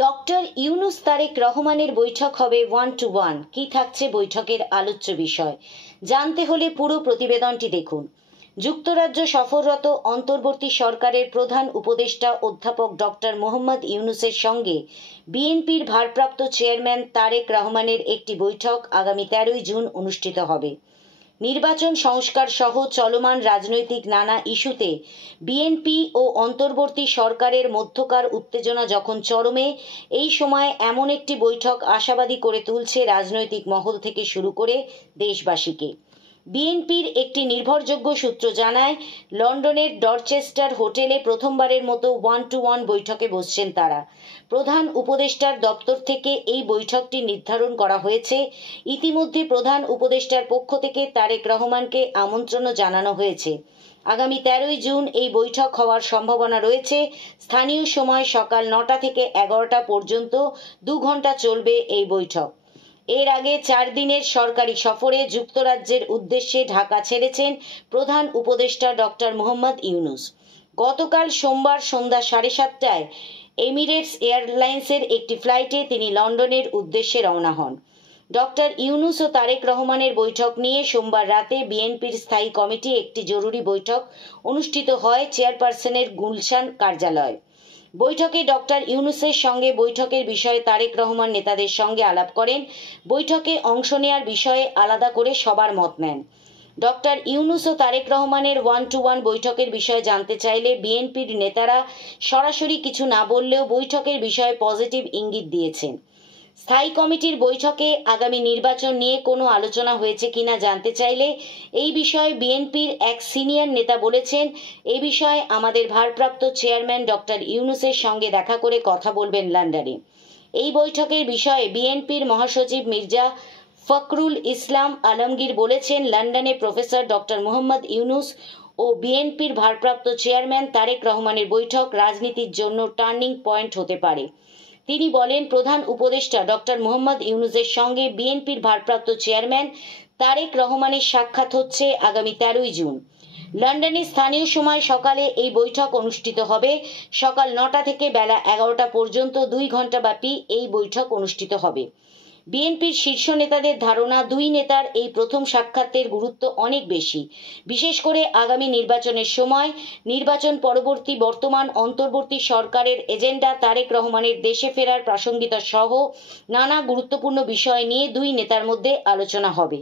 Doctor Yunus Tarique রহমানের বৈঠক হবে 1-to-1। কি থাকছে বৈঠকের আলোচ্য বিষয় জানতে হলে পুরো প্রতিবেদনটি দেখুন। যুক্তরাজ্য সফররত অন্তর্বর্তী সরকারের প্রধান উপদেষ্টা অধ্যাপক ডক্টর মোহাম্মদ ইউনুসের সঙ্গে বিএনপির ভারপ্রাপ্ত চেয়ারম্যান তারেক রহমানের একটি বৈঠক আগামী 13ই জুন অনুষ্ঠিত হবে। নির্বাচন সংস্কার সহ চলমান রাজনৈতিক নানা ইস্যুতে বিএনপি ও অন্তর্বর্তী সরকারের মধ্যকার উত্তেজনা যখন চরমে, এই সময় এমন একটি বৈঠক আশাবাদী করে তুলছে রাজনৈতিক মহল থেকে শুরু করে দেশবাসীকে। বিএনপির একটি নির্ভরযোগ্য সূত্র জানায়, লন্ডনের ডরচেস্টার হোটেলে প্রথমবারের মতো 1-to-1 বৈঠকে বসছেন তারা। প্রধান উপদেষ্টার দপ্তর থেকে এই বৈঠকটি নির্ধারণ করা হয়েছে। ইতিমধ্যে প্রধান উপদেষ্টার পক্ষ থেকে তারেক রহমানকে আমন্ত্রণও জানানো হয়েছে। আগামী 13ই জুন এই বৈঠক হওয়ার সম্ভাবনা রয়েছে। স্থানীয় সময় সকাল 9টা থেকে 11টা পর্যন্ত 2 ঘন্টা চলবে এই বৈঠক। এর আগে 4 দিনের সরকারি সফরে যুক্তরাজ্যের উদ্দেশ্যে ঢাকা ছেড়েছেন প্রধান উপদেষ্টা ডক্টর মোহাম্মদ ইউনুস। গতকাল সোমবার সন্ধ্যা 7:30টায় এমিরেটস এয়ারলাইন্সের একটি ফ্লাইটে তিনি লন্ডনের উদ্দেশ্যে রওনা হন। ডক্টর ইউনুস ও তারেক রহমানের বৈঠক নিয়ে সোমবার রাতে বিএনপির স্থায়ী কমিটি একটি জরুরি বৈঠক অনুষ্ঠিত হয় চেয়ারপারসনের গুলশান কার্যালয়ে। বৈঠকে ডক্টর ইউনুসের সঙ্গে বৈঠকের বিষয়ে তারেক রহমান নেতাদের সঙ্গে আলাপ করেন। বৈঠকে অংশ নেওয়ার বিষয়ে আলাদা করে সবার মত নেন। ডক্টর ইউনুস ও তারেক রহমানের 1-to-1 বৈঠকের বিষয়ে জানতে চাইলে বিএনপির নেতারা সরাসরি কিছু না বললেও বৈঠকের বিষয়ে পজিটিভ ইঙ্গিত দিয়েছেন। স্থায়ী কমিটির বৈঠকে আগামী নির্বাচন নিয়ে কোনো আলোচনা হয়েছে কিনা জানতে চাইলে এই বিষয়ে বিএনপির এক সিনিয়র নেতা বলেছেন, এই বিষয়ে আমাদের ভারপ্রাপ্ত চেয়ারম্যান ডক্টর ইউনুসের সঙ্গে দেখা করে কথা বলবেন লন্ডনে। এই বৈঠকের বিষয়ে বিএনপির মহাসচিব মির্জা ফখরুল ইসলাম আলমগীর বলেছেন, লন্ডনে প্রফেসর ডক্টর মোহাম্মদ ইউনুস ও বিএনপির ভারপ্রাপ্ত চেয়ারম্যান তারেক রহমানের বৈঠক রাজনীতির জন্য টার্নিং পয়েন্ট হতে পারে। তিনি বলেন, প্রধান উপদেষ্টা ডক্টর মোহাম্মদ ইউনুসের সঙ্গে বিএনপির ভারপ্রাপ্ত চেয়ারম্যান তারেক রহমানের সাক্ষাৎ হচ্ছে আগামী 13ই জুন। লন্ডনে স্থানীয় সময় সকালে এই বৈঠক অনুষ্ঠিত হবে। সকাল 9টা থেকে বেলা 11টা পর্যন্ত 2 ঘন্টা ব্যাপী এই বৈঠক অনুষ্ঠিত হবে। বিএনপির শীর্ষ নেতাদের ধারণা, দুই নেতার এই প্রথম সাক্ষাতের গুরুত্ব অনেক বেশি, বিশেষ করে আগামী নির্বাচনের সময়। নির্বাচন পরবর্তী বর্তমান অন্তর্বর্তী সরকারের এজেন্ডা, তারেক রহমানের দেশে ফেরার প্রাসঙ্গিকতা সহ নানা গুরুত্বপূর্ণ বিষয় নিয়ে দুই নেতার মধ্যে আলোচনা হবে।